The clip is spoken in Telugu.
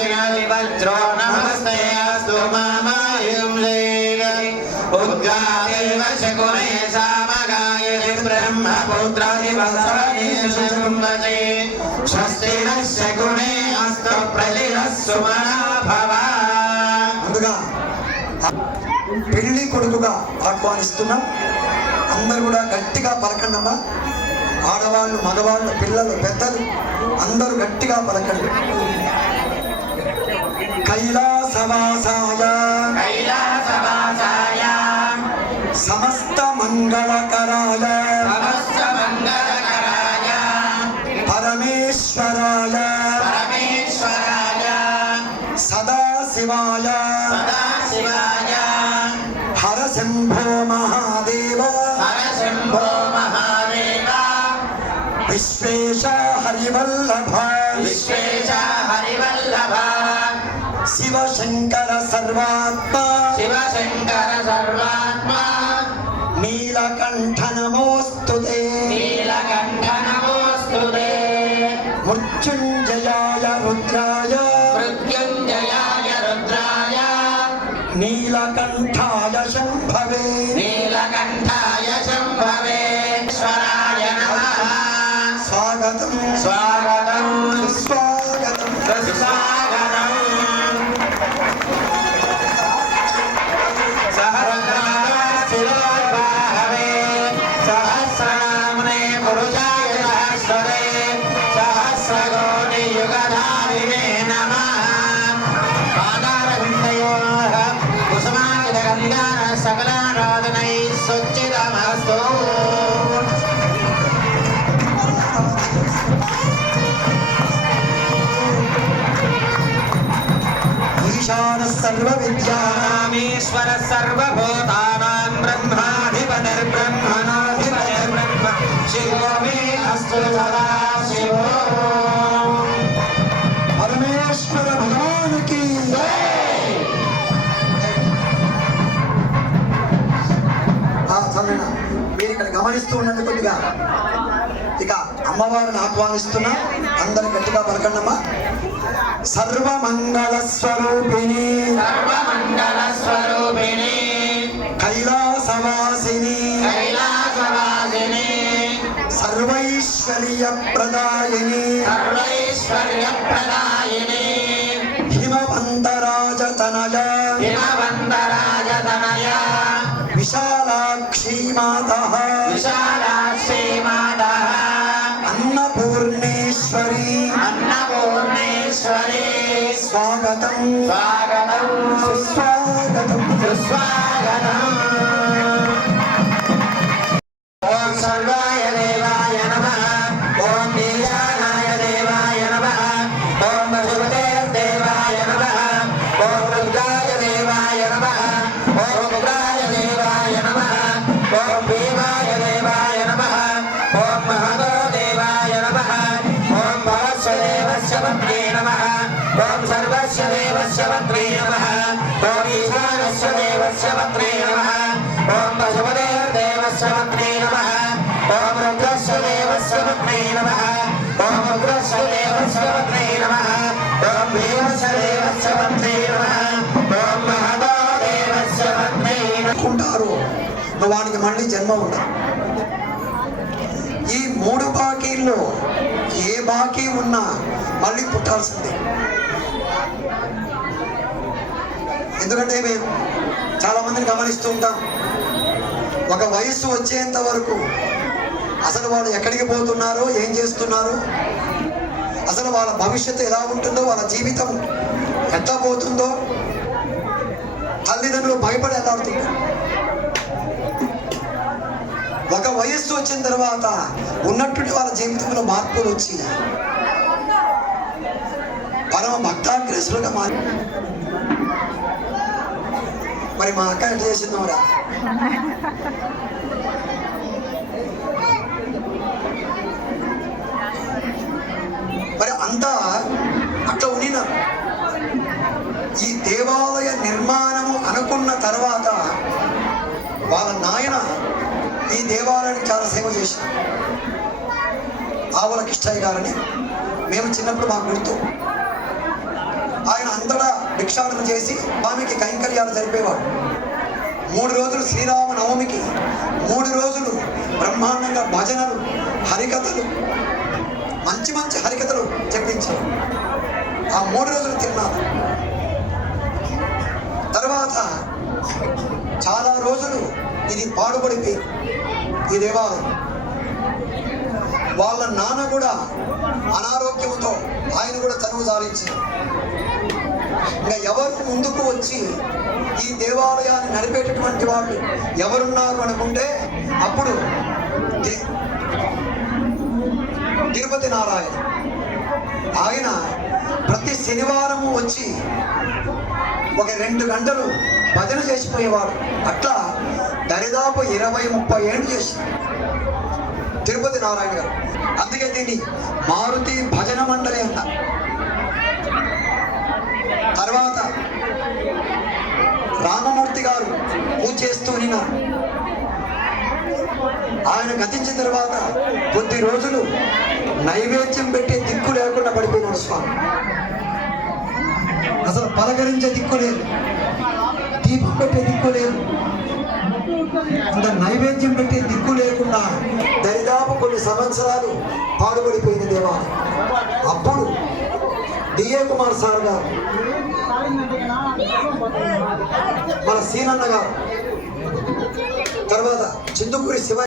वज्रो नमस्ते अस्तु मामायुं उद्गादेव शकुने सामगाय ब्रह्मपुत्रादिवसाने शकुम्भजे स्वस्ति नः शकुने अस्तु प्रजिनः सुमना भव. ముందుగా పెళ్లి కొడుకుగా ఆహ్వానిస్తున్నాం. అందరూ కూడా గట్టిగా పలకండమ్మా. ఆడవాళ్ళు, మగవాళ్ళు, పిల్లలు, పెద్దలు అందరూ గట్టిగా పలకండి. కైలాసవాసాయ కైలాసవాసాయ సమస్త మంగళకరాయ సమస్త మంగళకరాయ పరమేశ్వరాయ పరమేశ్వరాయ సదాశివాయ సదాశివాయ హర శంభో మహాదేవ హర శంభో మహాదేవ విశ్వేశ హరివల్లభ విశ్వేశ హరివల్లభ శివశంకర సర్వాత్మ శివశంకర సర్వాత్మ నీలకంఠ నమోస్తుతే నీలకంఠ నమోస్తుతే మృత్యుంజయాయ రుద్రాయ మృత్యుంజయాయ రుద్రాయ నీలకంఠాయ శంభవే నీలకంఠాయ శంభవే ఈశ్వరాయ నమః. స్వాగతం స్వాగతం సుస్వాగతం సుస్వాగతం. సహస్రనామశిరోద్భావే సహస్రనామ్నే పురుషాయ సహస్రదే సహస్రకోటియుగధారిణే నమః. పాదారవిందయోః కుసుమాంగధగంధాన సకలారాధనైః సుచ్చితమస్తు. ఈశాన సర్వ రామేశ్వర సర్వభూతానాం బ్రహ్మాధిపతిర్బ్రహ్మణోధిపతిర్బ్రహ్మ శివో మే అస్తు సదా శివో. పరమేశ్వర భగవానికి మీరు ఇక్కడ గమనిస్తూ ఉన్నది కొద్దిగా. ఇక అమ్మవారిని ఆహ్వానిస్తున్నా. అందరు గట్టిగా పలకండమ్మా. సర్వమంగళ స్వరూపిణి సర్వమంగళ స్వరూపిణి కైలాసవాసిని కైలాసవాసిని సర్వైశ్వర్య ప్రదాయిని సర్వైశ్వర్య ప్రదాయిని హిమవంతరాజతనయ హిమవంతరాజతనయ విశాలాక్షి మాతః విశాలాక్షి మాతః అన్నపూర్ణేశ్వరి అన్నపూర్ణేశ్వరి స్వాగతం స్వాగతం సుస్వాగతం. సుస్వాగతం. ఓం సర్వాయ దేవాయ నమః. ఓం ఈశానాయ దేవాయ నమః. ఓం వసుదేవాయ నమః. ఓం రుద్రాయ దేవాయ నమః. ఓం ఉగ్రాయ దేవాయ నమః. ఓం భీమాయ దేవాయ నమః. ఓం మహాదేవాయ నమః. ఓం భవస్వదేవస్య పత్రే నమః. ఓం సర్వస్య దేవస్య పత్రే నమః. ఓం ఈశానస్య దేవస్య పత్రే నమః. ఓం వసుదేవస్య పత్రే నమః. ఓం రుద్రస్య దేవస్య పత్రే నమః. ఓం ఉగ్రస్య దేవస్య పత్రే నమః. ఓం భీమస్య దేవస్య పత్రే నమః. ఓం మహాదేవస్య పత్రే నమః. అనుకుంటారు వానికి మళ్ళీ జన్మ ఉండదు. ఈ మూడు బాకీల్లో ఏ బాకీ ఉన్నా మళ్ళీ పుట్టాల్సిందే. ఎందుకంటే మేము చాలా మందిని గమనిస్తూ ఉంటాం. ఒక వయస్సు వచ్చేంత వరకు అసలు వాళ్ళు ఎక్కడికి పోతున్నారో, ఏం చేస్తున్నారో, అసలు వాళ్ళ భవిష్యత్తు ఎలా ఉంటుందో, వాళ్ళ జీవితం ఎట్లా పోతుందో తల్లిదండ్రులు భయపడి ఎలాడుతుంటారు. ఒక వయస్సు వచ్చిన తర్వాత ఉన్నట్టుండి వాళ్ళ జీవితంలో మార్పులు వచ్చి పరమ భక్తాగ్రేసులుగా మారి. మరి మా అక్క ఎట్లా చేసిందోరా? మరి అంతా అట్లా ఉండినారు. ఈ దేవాలయ నిర్మాణము అనుకున్న తర్వాత వాళ్ళ నాయన ఈ దేవాలయానికి చాలా సేవ చేశారు. ఆవుల కిష్టయ్య గారని మేము చిన్నప్పుడు మాకు గుర్తు. ఆ భిక్షాటన చేసి స్వామికి కైంకర్యాలు జరిపేవాడు. 3 రోజులు శ్రీరామ నవమికి 3 రోజులు బ్రహ్మాండంగా భజనలు, హరికథలు, మంచి మంచి హరికథలు చెప్పించారు. ఆ 3 రోజులు తిన్నారు. తర్వాత చాలా రోజులు ఇది పాడుపడిపోయింది ఈ దేవాలయం. వాళ్ళ నాన్న కూడా అనారోగ్యంతో ఆయన కూడా తనువు సాధించారు. ఇంకా ఎవరు ముందుకు వచ్చి ఈ దేవాలయాన్ని నడిపేటటువంటి వాళ్ళు ఎవరున్నారు అనుకుంటే అప్పుడు తిరుపతి నారాయణ. ఆయన ప్రతి శనివారము వచ్చి ఒక 2 గంటలు భజన చేసిపోయేవాడు. అట్లా దరిదాపు 20-30 ఏళ్ళు చేశారు తిరుపతి నారాయణ గారు. అందుకే దీన్ని మారుతి భజన మండలి అన్న. తర్వాత రామమూర్తి గారు పూజ చేస్తూ ఉన్నారు. ఆయన గతించిన తర్వాత కొద్ది రోజులు నైవేద్యం పెట్టే దిక్కు లేకుండా పడిపోయినాడు స్వామి. అసలు పలకరించే దిక్కు లేదు, దీపం పెట్టే దిక్కు లేదు, ఇంకా నైవేద్యం పెట్టే దిక్కు లేకుండా దరిదాపు కొన్ని సంవత్సరాలు పాడుపడిపోయిన దేవాలయం. అప్పుడు డిఏ కుమార్ సార్ గారు, మన సీనన్న గారు, తర్వాత చిందుకూరి శివ